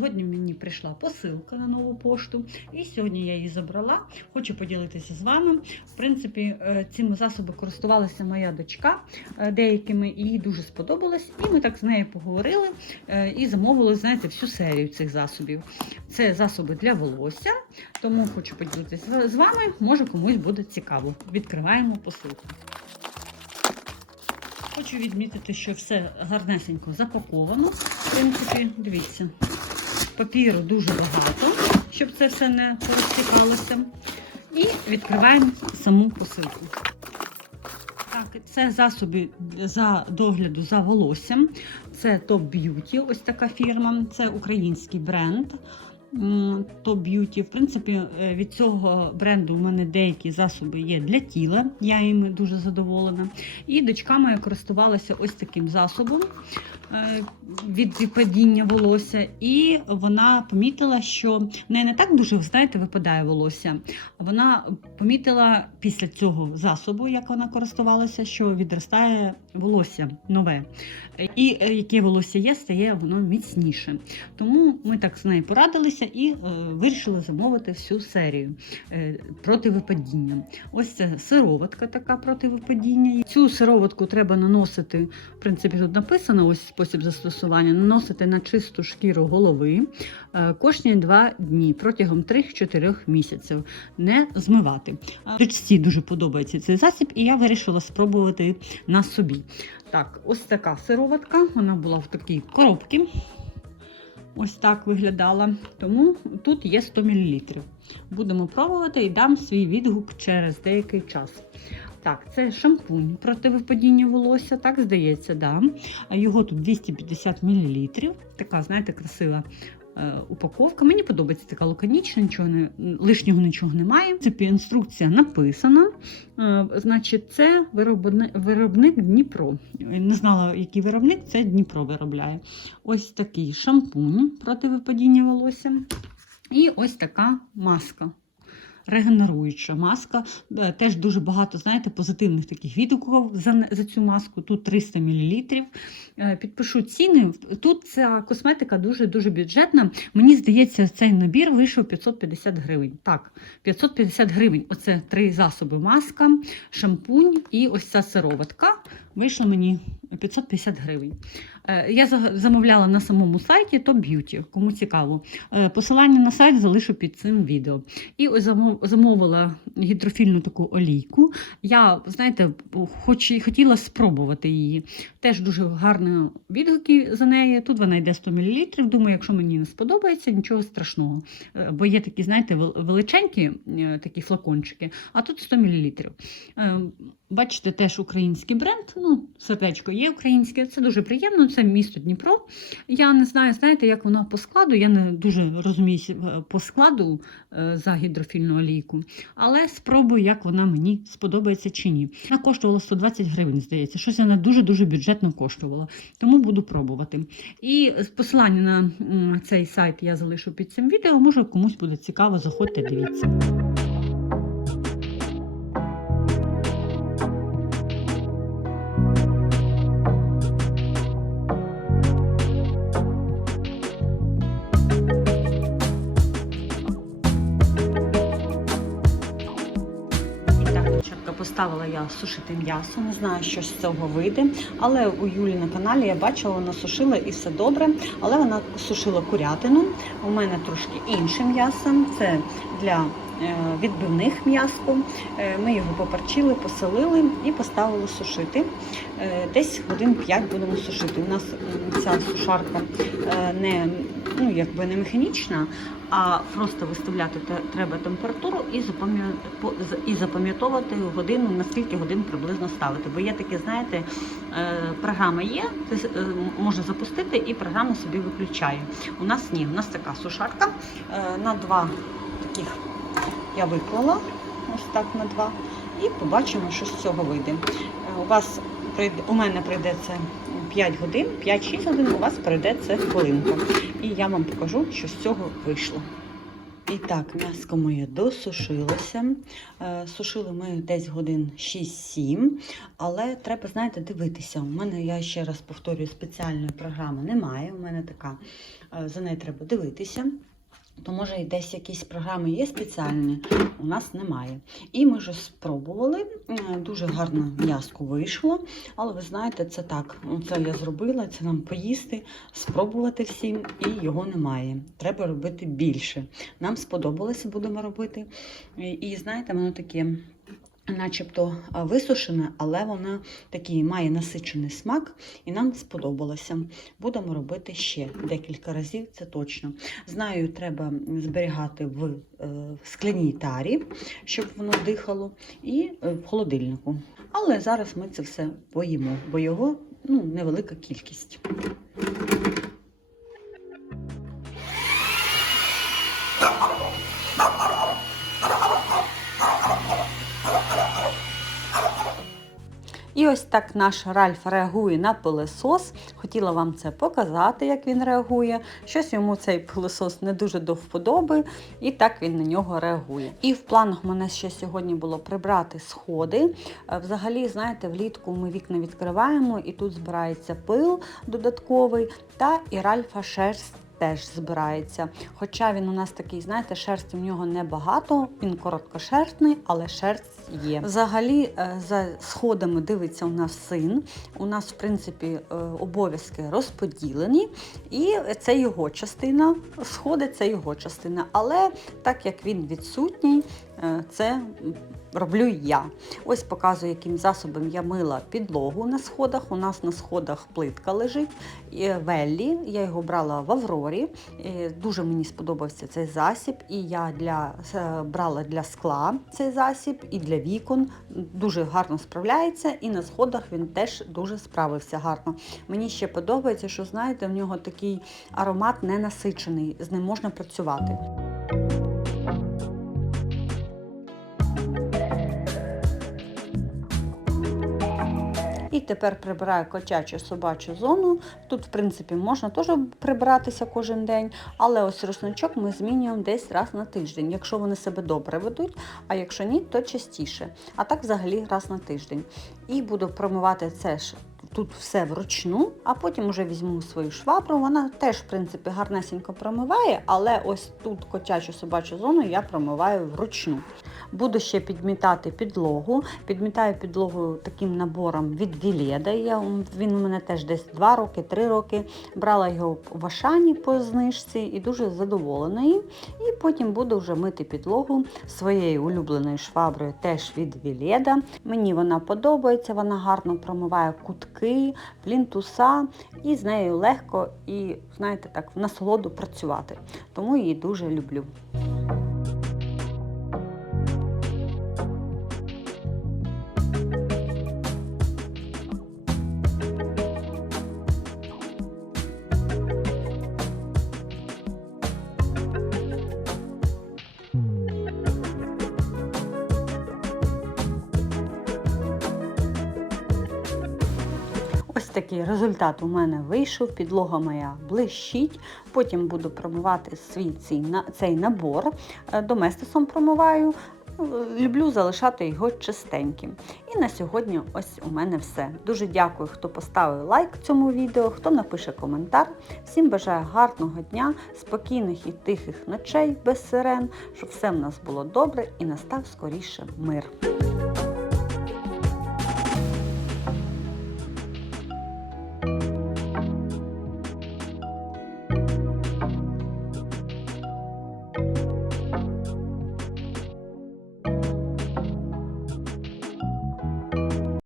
Сьогодні мені прийшла посилка на нову пошту, і сьогодні я її забрала. Хочу поділитися з вами. В принципі, е, цими засобами користувалася моя дочка е, деякими, і їй дуже сподобалось. І ми так з нею поговорили е, і замовили, знаєте, всю серію цих засобів. Це засоби для волосся, тому хочу поділитися з вами. Може комусь буде цікаво. Відкриваємо посилку. Хочу відмітити, що все гарнесенько запаковано. В принципі, дивіться, папіру дуже багато, щоб це все не порозтікалося. І відкриваємо саму посилку. Так, це засоби за догляду за волоссям. Це Top Beauty, ось така фірма. Це український бренд. Top Beauty. В принципі, е, від цього бренду у мене деякі засоби є для тіла. Я їм дуже задоволена. І дочка моя користувалася ось таким засобом від випадіння волосся. І вона помітила, що в неї не так дуже, знаєте, випадає волосся. Вона помітила після цього засобу, як вона користувалася, що відростає волосся нове. І е, яке волосся є, стає воно міцніше. Тому ми так з нею порадилися і е, вирішили замовити всю серію е, проти. Ось це сироватка така проти випадіння. Цю сироватку треба наносити, в принципі, тут написано ось спосіб застосування, наносити на чисту шкіру голови е, кожні два дні протягом 3-4 місяців. Не змивати. Дочці дуже подобається цей засіб, і я вирішила спробувати на собі. Так, ось така сироватка. Вона була в такій коробці. Ось так виглядала. Тому тут є 100 мл. Будемо пробувати і дам свій відгук через деякий час. Так, це шампунь проти випадіння волосся, так здається, да. Його тут 250 мл. Така, знаєте, красива е, упаковка. Мені подобається така лаконічна, нічого не, лишнього нічого немає. В принципі, інструкція написана. Е, Значить, це виробник, виробник Дніпро. Не знала, який виробник, це Дніпро виробляє. Ось такий шампунь проти випадіння волосся. І ось така маска. Регенеруюча маска. Е, Теж дуже багато, знаєте, позитивних таких відгуків за, за цю маску. Тут 300 мл. Е, Підпишу ціни. Тут ця косметика дуже-дуже бюджетна. Мені здається, цей набір вийшов 550 гривень. Так, 550 гривень. Оце три засоби: маска, шампунь і ось ця сироватка. Вийшло мені 550 гривень. Е, Я замовляла на самому сайті Top Beauty, кому цікаво. Е, Посилання на сайт залишу під цим відео. І замовила гідрофільну таку олійку. Я, знаєте, хоч і хотіла спробувати її. Теж дуже гарні відгуки за неї. Тут вона йде 100 мл. Думаю, якщо мені не сподобається, нічого страшного. Е, Бо є такі, знаєте, величенькі такі флакончики, а тут 100 мл. Е, Бачите, теж український бренд. Ну, сердечко є українське. Це дуже приємно. Це місто Дніпро. Я не знаю, знаєте, як воно по складу. Я не дуже розуміюся е, по складу е, за гідрофільну олійку, але спробую, як вона мені сподобається чи ні. Вона коштувала 120 гривень, здається. Щось вона дуже-дуже бюджетно коштувала. Тому буду пробувати. І посилання на цей сайт я залишу під цим відео. Може комусь буде цікаво, заходьте, дивіться. Поставила я сушити м'ясо. Не знаю, що з цього вийде. Але у Юлі на каналі я бачила, вона сушила і все добре. Але вона сушила курятину. У мене трошки інше м'ясо. Це для е, відбивних м'яско. Е, Ми його поперчили, поселили і поставили сушити. Е, Десь годин 5 будемо сушити. У нас ця сушарка не, ну, якби не механічна, а просто виставляти треба температуру і запам'ятовувати годину, на скільки годин приблизно ставити. Бо є таке, знаєте, е, програма є, ти е, можна запустити і програма собі виключає. У нас ні, у нас така сушарка е, на два таких я виклала, ось так на два, і побачимо, що з цього вийде. У вас у мене прийде це 5 годин, 5-6 годин, у вас прийде це хвилинка. І я вам покажу, що з цього вийшло. І так, м'яско моє досушилося. Е, Сушили ми десь годин 6-7, але треба, знаєте, дивитися. У мене, я ще раз повторюю, спеціальної програми немає. У мене така, е, за нею треба дивитися. То може і десь якісь програми є спеціальні, у нас немає. І ми вже спробували. Дуже гарно м'язко вийшло. Але ви знаєте, це так. ну, Це я зробила, це нам поїсти, спробувати всім, і його немає. Треба робити більше. Нам сподобалося, будемо робити. І знаєте, воно таке. Начебто а, висушене, але воно такий має насичений смак, і нам сподобалося. Будемо робити ще декілька разів, це точно. Знаю, треба зберігати в е, скляній тарі, щоб воно дихало, і е, в холодильнику. Але зараз ми це все поїмо, бо його ну, невелика кількість. Ось так наш Ральф реагує на пилесос. Хотіла вам це показати, як він реагує. Щось йому цей пилесос не дуже до вподоби, і так він на нього реагує. І в планах мене ще сьогодні було прибрати сходи. Е, Взагалі, знаєте, влітку ми вікна відкриваємо, і тут збирається пил додатковий, та і Ральфа шерсть. Теж збирається. Хоча він у нас такий, знаєте, шерсті в нього небагато, він короткошерстний, але шерсть є. Взагалі, е, за сходами дивиться у нас син. У нас, в принципі, е, обов'язки розподілені, і це його частина. Сходи це його частина. Але так як він відсутній, е, це роблю я. Ось показую, яким засобом я мила підлогу на сходах. У нас на сходах плитка лежить. Веллі, я його брала в Аврорі. Е, Дуже мені сподобався цей засіб. І я для, е, брала для скла цей засіб і для вікон. Дуже гарно справляється. І на сходах він теж дуже справився гарно. Мені ще подобається, що знаєте, в нього такий аромат ненасичений, з ним можна працювати. І тепер прибираю котячу собачу зону. Тут, в принципі, можна теж прибиратися кожен день, але ось рушничок ми змінюємо десь раз на тиждень, якщо вони себе добре ведуть, а якщо ні, то частіше. А так взагалі раз на тиждень. І буду промивати це ж. Тут все вручну, а потім вже візьму свою швабру. Вона теж, в принципі, гарнесенько промиває, але ось тут котячу собачу зону я промиваю вручну. Буду ще підмітати підлогу. Підмітаю підлогу таким набором від Віледа. Він у мене теж десь 2 роки, 3 роки. Брала його в Ашані по знижці і дуже задоволена їм. І потім буду вже мити підлогу своєю улюбленою шваброю теж від Віледа. Мені вона подобається, вона гарно промиває кутки, плінтуса, і з нею легко і, знаєте, так, в насолоду працювати. Тому її дуже люблю. Такий результат у мене вийшов. Підлога моя блищить. Потім буду промивати свій цей, цей набор. Е, Доместосом промиваю. Люблю залишати його чистеньким. І на сьогодні ось у мене все. Дуже дякую, хто поставив лайк цьому відео, хто напише коментар. Всім бажаю гарного дня, спокійних і тихих ночей без сирен, щоб все в нас було добре і настав скоріше мир.